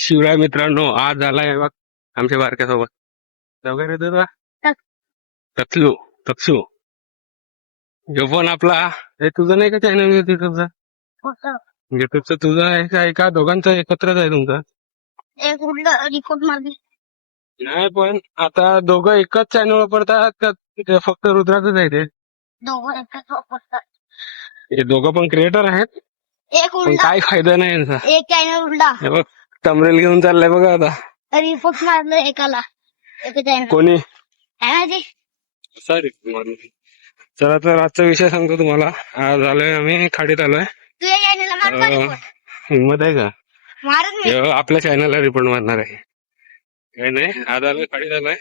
शिवराय मित्रांनो, आज आलाय बघ आमच्या बारक्यासोबत वगैरे दादा तक्षू तक्षू जो पण आपला हे तुझं नाही का चॅनल युट्यूबचा युट्यूबचं तुझं आहे का एका दोघांचं एकत्रच आहे तुमचं? एक उडलं रिकॉर्ड मारली नाही पण आता दोघं एकच चॅनल वापरतात का ते फक्त रुद्राचंच आहे ते? दोघं एकच वापरतात. हे दोघं पण क्रिएटर आहेत एक पण उडला काय फायदा नाही यांचा. एक चॅनल उडला हे बघ तमरेल घेऊन चाललाय बघा आता रिपोर्ट मारलं एकाला एक चॅनल कोणी. माहिती सॉरी चला तर आजचा विषय सांगतो तुम्हाला. आज आलोय आम्ही खाडीत आलोय. तुझ्या चॅनलला मार का रिपोर्ट हिंमत आहे का मारत मी हे आपल्या चॅनलला रिपोर्ट मारणार आहे? काही नाही, आज आलोय खाडीत आलोय.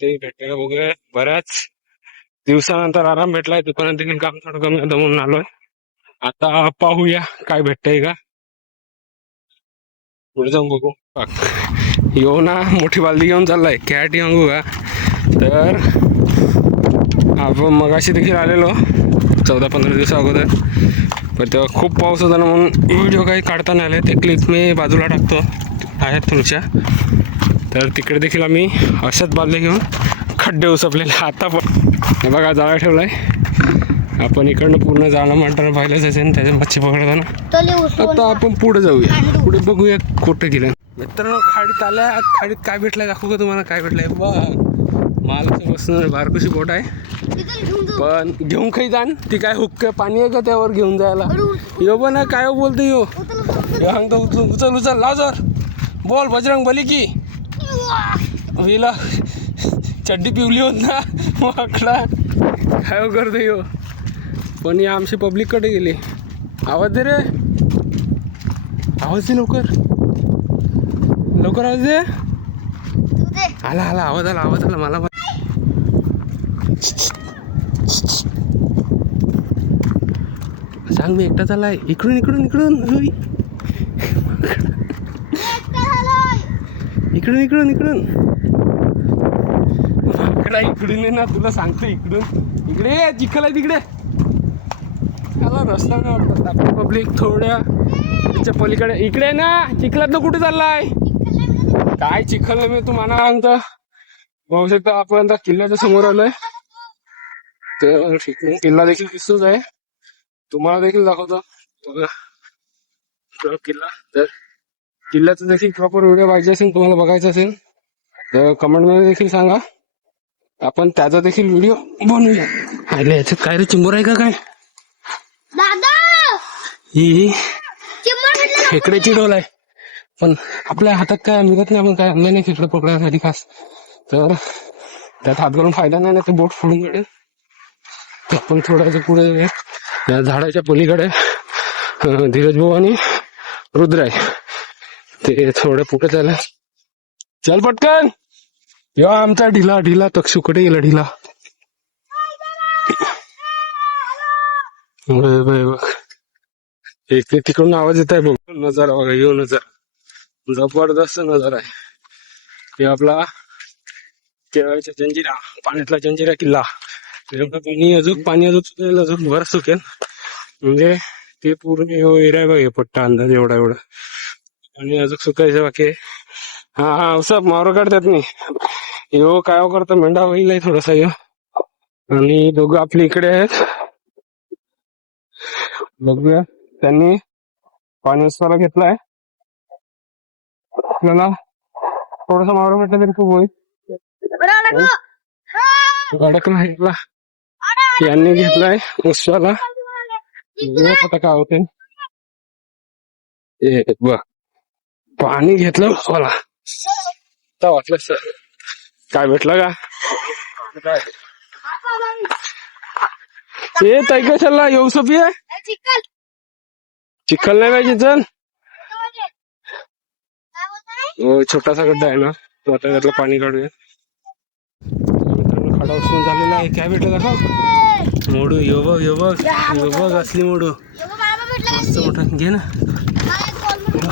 ते भेटायला बघूया, बऱ्याच दिवसानंतर आराम भेटलाय. दुकानात देखील काम थोडं कमी होतं म्हणून आलोय. आता पाहूया काय भेटतंय का, पुढे जाऊन बघू. येऊ ना मोठी बालदी घेऊन चाललाय कॅटी मागू का. तर आपण मगाशी देखील आलेलो 14-15 दिवसा अगोदर, पण तेव्हा खूप पाऊस होता ना म्हणून व्हिडिओ काही काढता नाही आले. ते क्लिप मी बाजूला टाकतो आहेत तुमच्या. तर तिकडे देखील आम्ही अशाच बादल्या घेऊन खड्डे उसपलेले. आता पण हे बघा जाळा ठेवलाय. आपण इकडनं पूर्ण जाळं मांडताना पाहिलंच असेल त्याच्या मच्छी पकडताना. आता आपण पुढे जाऊया, पुढे बघूया कुठे गेलं. मित्रांनो खाडीत आल्या. खाडीत काय भेटलंय दाखवू का तुम्हाला काय भेटलंय. बघ मालाचं बसणार बारकोशी बोट आहे पण घेऊन काही जाण ती काय हुक्क पाणी आहे का त्यावर घेऊन जायला. यो पण काय बोलतो यो सांगतो उचल उचल लाजर बोल बजरंग बली की विला चड्डी पिवली होत ना माकडा काय करतो यो. पण या आमची पब्लिककडे गेली. आवाज दे रे, आवाज दे लवकर लवकर आवाज दे. आला आला आवाज आला आवाज आला मला. सांग मी एकटा चाललाय इकडून इकडून इकडून इकडून इकडून इकडून माकडा इकडून ये ना तुला सांगतो. इकडून इकडे चिखल आहे तिकडे. आला रस्ता ना आपला पब्लिक थोड्या त्याच्या पलीकडे इकडे ना. चिखलात ना कुठे चाललाय काय चिखल मी तुम्हाला सांगतो. बघू शकता आपण आता किल्ल्याच्या समोर आलोय. तर किल्ला देखील दिसतोच आहे तुम्हाला देखील दाखवतो किल्ला. तर किल्ल्याचं देखील प्रॉपर व्हिडिओ पाहिजे असेल तुम्हाला बघायचं असेल तर कमेंट मध्ये देखील सांगा, आपण त्याचा देखील व्हिडिओ बनवूया. अरे याच्यात काय रे चिंबोर आहे का काय. ही खेकड्याची डोल आहे पण आपल्या हातात काय मिळत नाही. आपण काय आणलं नाही खेकडे पकडण्यासाठी खास. तर त्यात हात घालून फायदा नाही, ते बोट फोडून काढेल. आपण थोड्याच्या पुढे या झाडाच्या पलीकडे धीरज भाऊ आणि रुद्र आहे. ते थोडे पुढे चालले. चल पटकन या आमचा ढिला ढिला तक्षू कुठे गेला ढिला. बघ एक तिकडून आवाज येत आहे बघ. नजारा बघा येऊ नजारा जबरदस्त नजारा आहे. हे आपला केरळच्या जंजिरा पाण्यातला जंजिरा किल्ला. पाणी अजून वर सुकेल म्हणजे ते पूर्ण एरिया बघ पट्टा अंदाज एवढा आणि अजून सुकायचं बाकी. हा उसप मावरं काढतात नाही यो काय करतो मेंढा होईल थोडासा यो. आणि दोघं आपल्या इकडे आहेत बघूया. त्यांनी पाणी उसपाला घेतलाय. आपल्याला थोडासा मावरा भेटला तरी खूप होईल. गडक नाही घेतला यांनी घेतलाय उसवाला. आता काय होते बघ पाणी घेतलं उसवाला. वाटलं सर काय भेटलं का ते ताई कशाला येऊ सोपी आहे. चिखल नाही पाहिजे चल. छोटासा गड्डा आहे ना तो आता त्यातलं पाणी काढूया. मित्रांनो खडा उचलून झालेला आहे. काय भेटलं दाखव. मोडू यो बघ असली मोडू मस्त मोठा घे ना.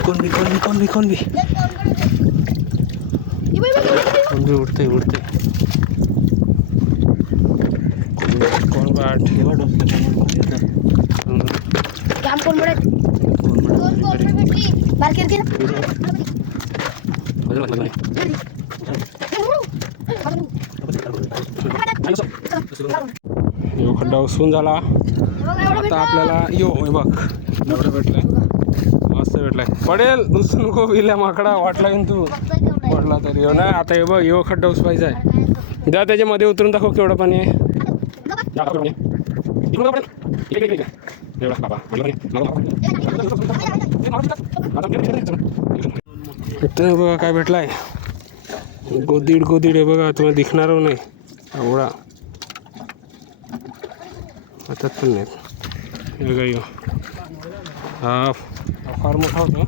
कोण बी उडते कोण बाट यो खड्डा उसून झाला. आता आपल्याला यो हे बघ एवढं भेटलाय, मस्त भेटलाय. पडेल उचलू नको विल्या माकडा, वाटला की तू पडला तरी. यो नाही आता हे बघ यो खड्डा उचवायचा आहे. जा त्याच्यामध्ये उतरून दाखव केवढं पाणी आहे. इथं बघा काय भेटलाय, गोदीड गोदीड आहे बघा, तुम्हाला दिसणार नाही एवढा. हातात पण नाहीत. हे बघा यो हा फार मोठा होता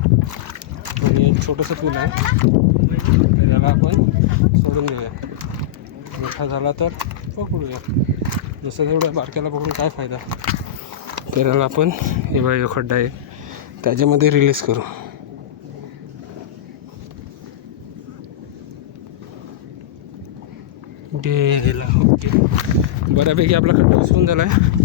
आणि एक छोटंसं पूल आहे, तर याला आपण सोडून देऊया. मोठा झाला तर पकडूया, जसं तेवढ्या बारक्याला पकडून काय फायदा. तर याला आपण हे बघा यो खड्डा आहे त्याच्यामध्ये रिलीज करू. गेला. ओके, बऱ्यापैकी आपला खड्डा उचलून झाला आहे.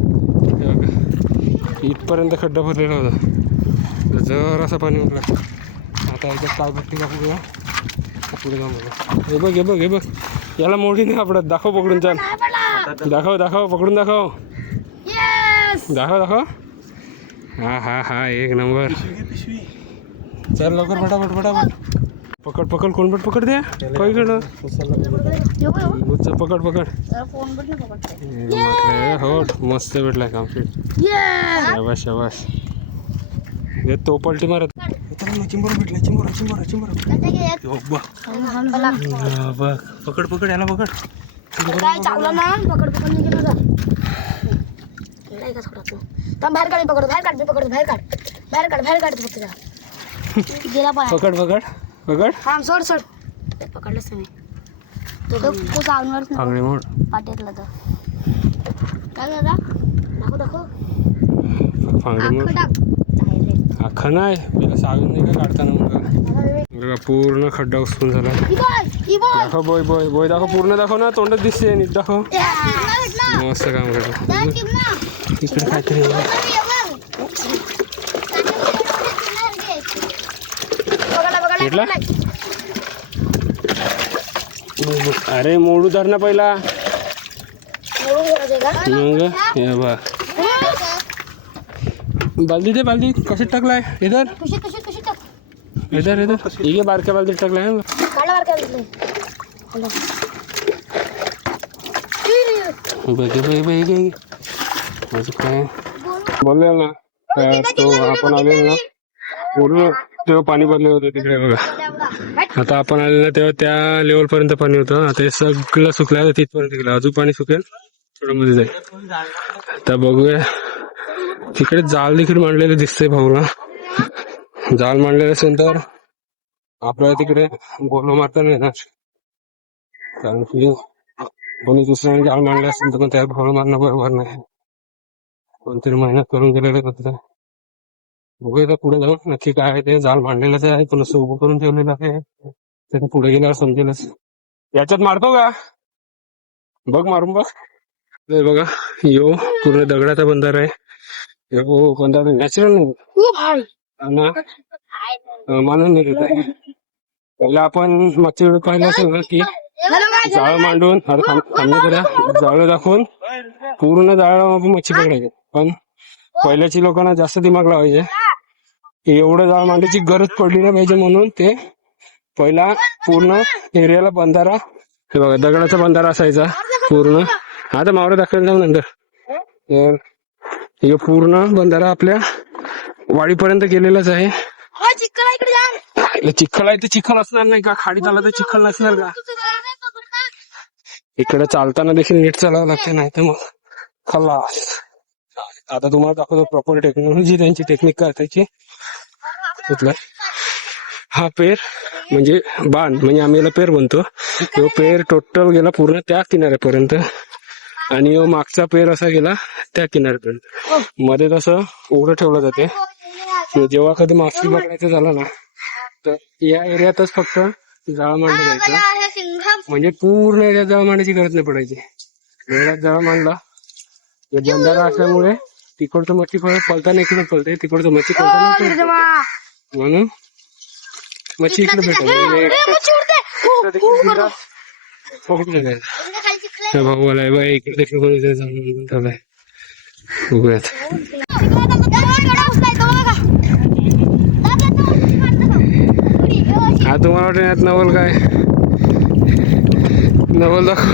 इथपर्यंत खड्डा भरलेला होता, जरासा पाणी उठला. आता याच्यात काय भेटते का बघूया, पुढे जाऊन बघा. हे बघ हे बघ हे बघ, याला मोठी नाही आपडत. दाखव पकडून, चाल दाखव दाखव पकडून दाखव, दाखव दाखव. हा हा हा एक नंबर. चल लवकर फटाफट फटाफट पकड पकड, कोणपट पकड द्या काही कडं. पकड पकड. हो मस्त भेटलाय कम्प्लीट. शाबास शाबास. तो पलटी मारत. चिंबर भेटला, चिंबर चिंबर चिंबर. बघ पकड पकड याला पकड. चावला ना, पकड पकड नाही केलं का थोडा तू. बाहेर काढ, पकड बाहेर काढ, पकड बाहेर काढ, बाहेर काढ, बाहेर काढ फक्त त्याला. गेला पाय. पकड पकड पकड. हा सोड सोड. पकडलंच तुम्ही तो चावणारच नाही. फांगडी मोड पाट्यातला तर काय दादा दाखव दाखव. फांगडी मोड अख्खा नाही, पहिला सागून नाही का काढताना मग पूर्ण खड्डा उचलून झाला. दाखव बोय बोय बोय दाखव, पूर्ण दाखव ना, तोंडात दिसते नीट दाखव. मस्त काम करतो. इकडे काहीतरी भेटला. अरे मोडू धर ना पहिला. मग हे बघ बालदी दे, बालदी कशात टाकलाय. इधर इधर इधर ठीक आहे, बारक्या बालदीत टाकलाय. माझं काय बोलले ना, तो आपण आलेलो ना पूर्ण तेव्हा पाणी भरले होते तिकडे बघा. आता आपण आलेलं ना तेव्हा त्या लेवल पर्यंत पाणी होतं. आता हे सगळं सुकलं, तिथपर्यंत गेलं. अजून पाणी सुकेल, थोडं मध्ये जाईल. आता बघूया, तिकडे जाल देखील मांडलेले दिसते भाऊला. जाल मांडलेलं असेल तर आपल्याला तिकडे बोलणं मारता नाही येणार, कारण की कोणी दुसऱ्याने जाल मांडले असेल तर त्यात भाऊ मारणं बरोबर नाही. कोणतरी मेहनत करून गेलेलं होतं. बघूया पुढे जाऊन नक्की काय आहे ते. जाल मांडलेलंच आहे, पण असं उभं करून ठेवलेलं आहे, ते पुढे गेल्यावर समजेलच. याच्यात मारतो का बघ, मारून बघ. बघा यो पूर्ण दगडाचा बंधारा आहे. यो बंधारा नॅचरल नाही मानून नाही देत आहे. पहिला आपण मागच्या वेळी पाहिलं असेल ना की जाळं मांडून जाळं दाखवून पूर्ण जाळं मच्छी पकडायचे. पण पहिल्याची लोकांना जास्त दिमाग लावायचे की एवढं जाळ मांडायची गरज पडली नाही पाहिजे, म्हणून ते पहिला पूर्ण एरियाला बंधारा, हे बघा दगडाचा बंधारा असायचा पूर्ण. आता मावरा दाखवायला जाऊ नंतर. तर हे पूर्ण बंधारा आपल्या वाडीपर्यंत गेलेलाच आहे. चिखल आहे तर चिखल असणार नाही का, खाडीत आला तर चिखल नसणार का. इकडे चालताना देखील नीट चालावं लागते, नाही तर मग खल्लास. आता तुम्हाला दाखवतो प्रॉपर टेक्नॉलॉजी, त्यांची टेक्निक करतायची. हा पेर म्हणजे बांध, म्हणजे आम्ही याला पेर म्हणतो. तो पेर टोटल गेला पूर्ण त्या किनाऱ्यापर्यंत, आणि मागचा पेर असा गेला त्या किनाऱ्यापर्यंत. मध्ये तसं उघडं ठेवलं जाते. जेव्हा कधी मासे पकडायचं झालं ना, तर या एरियातच फक्त जाळं मांडलं जायचं. म्हणजे पूर्ण एरियात जाळं मांडायची गरज नाही पडायची. एरियात जाळं मांडला, बंधारा असल्यामुळे तिकडचं मच्छी पळताना इकडे पळते, तिकडचं मच्छी पळताना, म्हणून मच्छी इकडे भेटेल भाऊ आलाय बाय इकडे ठेवलाय बघूयात. हा तुम्हाला वाटत यात नवल काय नवल दाखव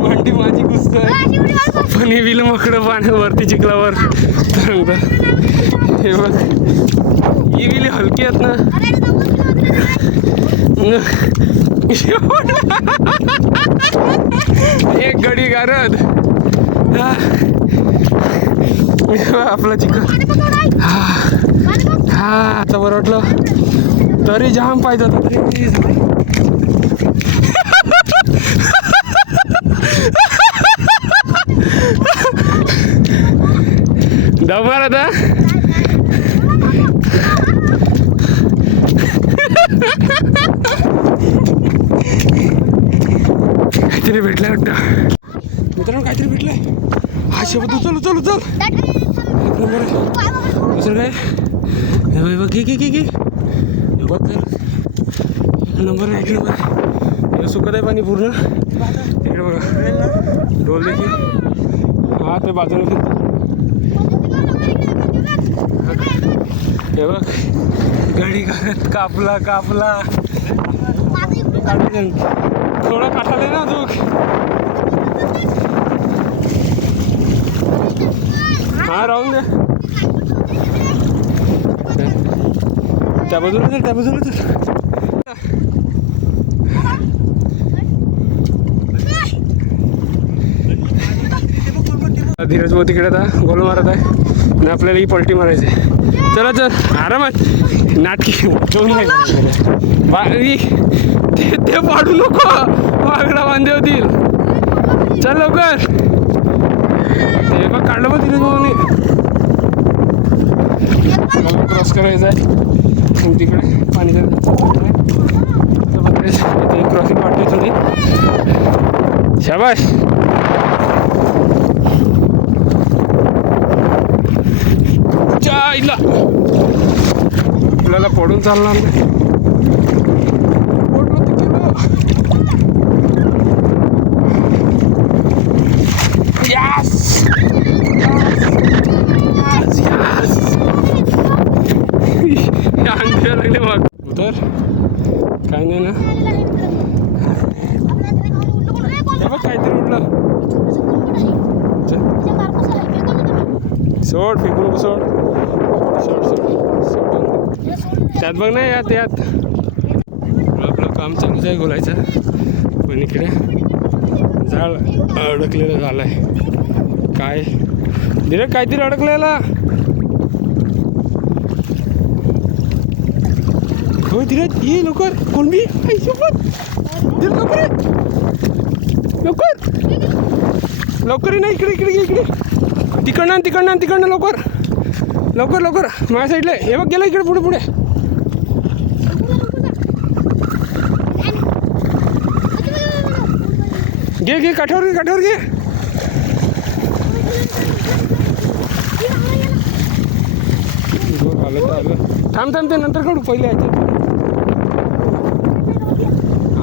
मांडी माझी कुसत पण ही विल मकडं पाण्यावरती चिखलावर हे बघ ही विली हलकी आहेत ना. एक गडी गारद आपला चिखल हा आता बरं वाटलं तरी जाम पाहिजे होता तरी दमणार आता काहीतरी भेटलंय वाटतं मित्रांनो काहीतरी भेटलंय. हा शब्द चल चल चल दुसरं काय हे बघ घे बघ नंबर आहे. एक नंबर सुकत आहे पाणी पूर्ण तिकडे बघा डोल देखील हा ते बाजूने फिरतो. हे बघ गडी घालत कापला थोडा काठाले ना अजून हा राहून दे त्या बाजूला धीरज भाऊ तिकडे आता गोल मारत आहे आणि आपल्याला ही पलटी मारायची. चला चल आरामात नाटकी ते पाडू नको वागडा बांधे होतील. चल लवकर ते बघ काढलं बघ धीरज भाऊने क्रॉस करायचं आहे तिकडे पाणी क्रॉसिंग वाटलीच होती. शाबाश आपल्याला पडून चालणार नाही. लागले मग उतर काय नाही ना बघ काहीतरी उडलं. सोड फेकू नको सोड त्यात बघ ना यात आपलं काम चालूच आहे बोलायचं पण इकडे झाड अडकलेलं झालंय. काय धीरज काहीतरी अडकलेला हो धीरज ये लवकर कोणबी लवकर ये ना इकडे तिकडनं लवकर माझ्या साईडला हे बघ गेलं इकडे पुढे घे काठावर घे आलं थांब ते नंतर काढू पहिले यायचं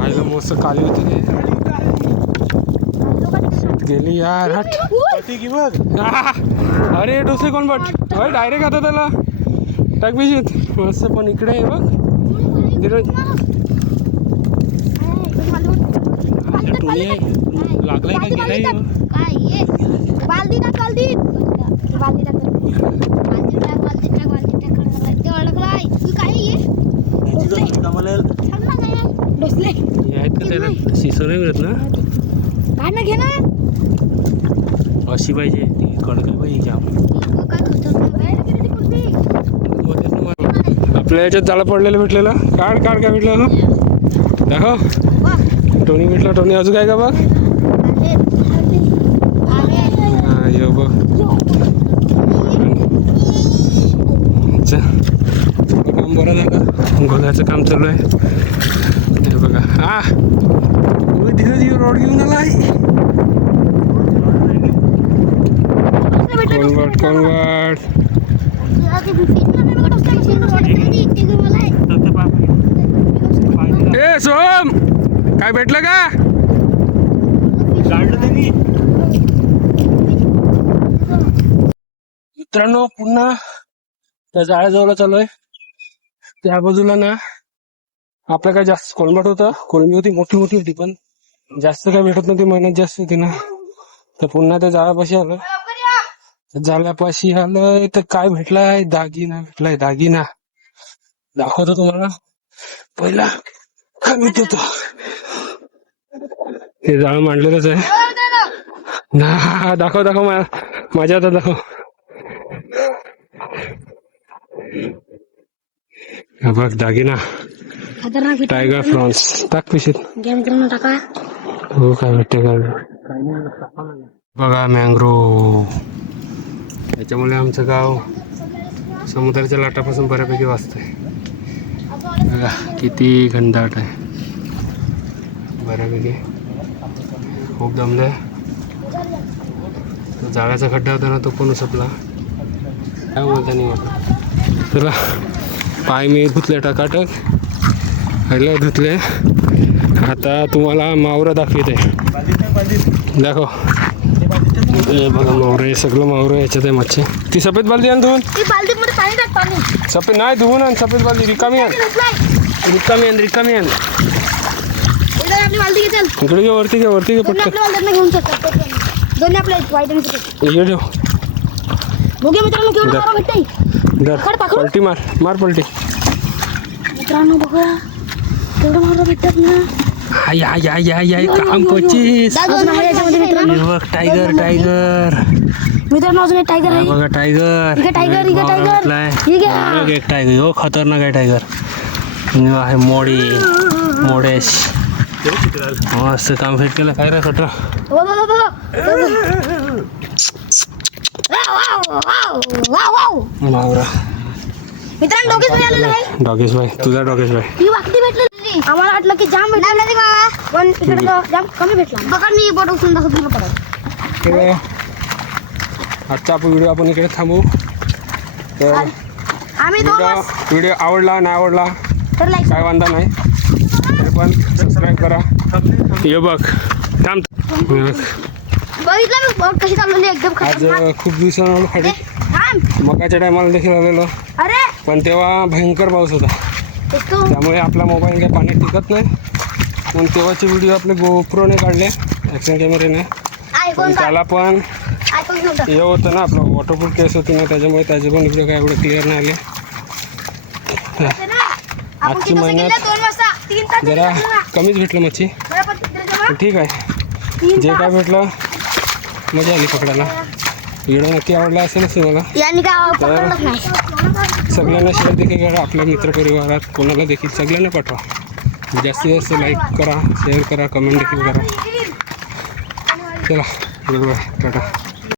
आईला मस्त काली होती गेली यार हट की बघ. अरे डोसे कोण बट अरे डायरेक्ट आता त्याला टाक बिशीत मस्त पण इकडे आहे बघ धीरज टोळी आहे लागलाय का गेलाय बालदी आहेत का त्याला शिसो नाही मिळत ना काय ना घे ना अशी पाहिजे ती कडक आहे पाहिजे आपल्या याच्यात जाळं पडलेलं भेटलेलं काढ काय भेटलं दाखव टोनी भेटला टोनी अजून काय का बघ हा यो बघ काम बरं झालं गोल्याचं काम चालू आहे हे बघा हा धीरज रोड घेऊन आलाय ए सोम, काय भेटलं का? मित्रांनो पुन्हा त्या जाळ्याजवळ चालूय. त्या बाजूला ना आपल्या काय जास्त कोलमट होतं, कोलमी होती, मोठी मोठी होती, पण जास्त काय भेटत नव्हती, मेहनत जास्त होती ना. तर पुन्हा त्या जाळ्यापाशी आलं. जाळ्यापाशी आलोय तर काय भेटलाय? दागिना भेटलाय, दागिना. दाखवतो तुम्हाला. पहिला काय भेटतो ते जाळ मांडलेलंच आहे ना. दाखव दाखव, माझ्या आता दाखव. हा बघ दागिना, टायगर फ्रॉन्स. टाक पिशीत. गेम करून टाका. हो काय भेटते काय बघा, मँग्रोव. त्याच्यामुळे आमचं गाव समुद्राच्या लाटापासून बऱ्यापैकी वाचतंय. बघा किती घनदाट आहे, बऱ्यापैकी. खूप दमलंय. तो जाळ्याचा खड्डा होता ना, तो पण उसपला. काय बोलता नाही वाटत. चला, पाय मी धुतले टाकाटक, हल्ला धुतले. आता तुम्हाला मावरं दाखवते. दाखव. हे बघा मावरं, हे सगळं मावरं याच्यात आहे. मच्छी ती सफेद बालदी आण धुवून. बालदीमध्ये पाणी टाक, पाणी. सफेद नाही, धुवून आण. सफेद बालदी रिकामी आण, रिकामी आण, रिकामी आण. आपली बालदी घेतील. इकडे घे, वरती घे, वरती घे पटकन. आपल्या बालद्यांना घेऊन शकतात दोन्ही आपल्या वाईट आणि सुकट. ये ठेव. बघूया मित्रांनो केवढं मारा भेटतंय. धर, पलटी मार, मार पलटी. मित्रांनो बघा केवढं मारा भेटतात ना. हाय हाय हाय हाय हाय, काम कोचीस. अजून आहे याच्यामध्ये मित्रांनो. बघ टायगर, टायगर. मित्रांनो अजून एक टायगर आहे. बघा टायगर. ठीक आहे, टायगर, ठीक आहे, टायगर. ठीक आहे. बघ एक टायगर. हो खतरनाक आहे टायगर. आहे मोडी, मोडेश. मस्त काम फिट केलं. काय रे खटर. Wow, wow, wow. Wow, wow, wow, wow. मावरा. मित्रांनो डोगेश भाई आलेला आहे. डॉगेश भाई, तुझा डॉगेश भाई. ही वाकडी भेटली. आम्हाला वाटलं की जाम भेटला, पण इकडे तो जाम कमी भेटला. बघा मी बोट उचलून दाखवतो तुला परत. आजचा व्हिडिओ आपण इकडे थांबू. तर आम्ही व्हिडिओ आवडला नाही आवडला तर लाईक काय वांधा नाही, तरी पण सबस्क्राईब करा. ये बघ थांब. बघितलं मी बोट कशी चालवली एकदम आज खतरनाक. खूप दिवसांनी खाली थांब. मकाच्या टायमाला देखील आलेलो, अरे पण तेव्हा भयंकर पाऊस होता. इसको त्यामुळे आपला मोबाईल काही पाण्यात टिकत नाही. पण तेव्हाचे व्हिडिओ आपले गोप्रोने काढले, ॲक्शन कॅमेऱ्याने. आयफोन पण त्याला पण आयफोन नव्हता. हे होतं ना आपलं वॉटरप्रूफ केस होती ना, त्याच्यामुळे त्याचे पण व्हिडिओ काय एवढे क्लिअर नाही आले. आपण आजची किती मेहनत 2 वाजता 3 तास जरा कमीच भेटलं मच्छी. पण ठीक आहे, जे काय भेटलं मजा आली पकडायला. व्हिडिओ नक्की आवडला असेलच तुम्हाला. यांनी काय पकडलंच नाही. सगळ्यांना शेअर देखील करा, आपल्या मित्रपरिवारात कोणाला देखील सगळ्यांना पाठवा. जास्तीत जास्त लाईक करा, शेअर करा, कमेंट देखील करा. चला, बाय, टाटा.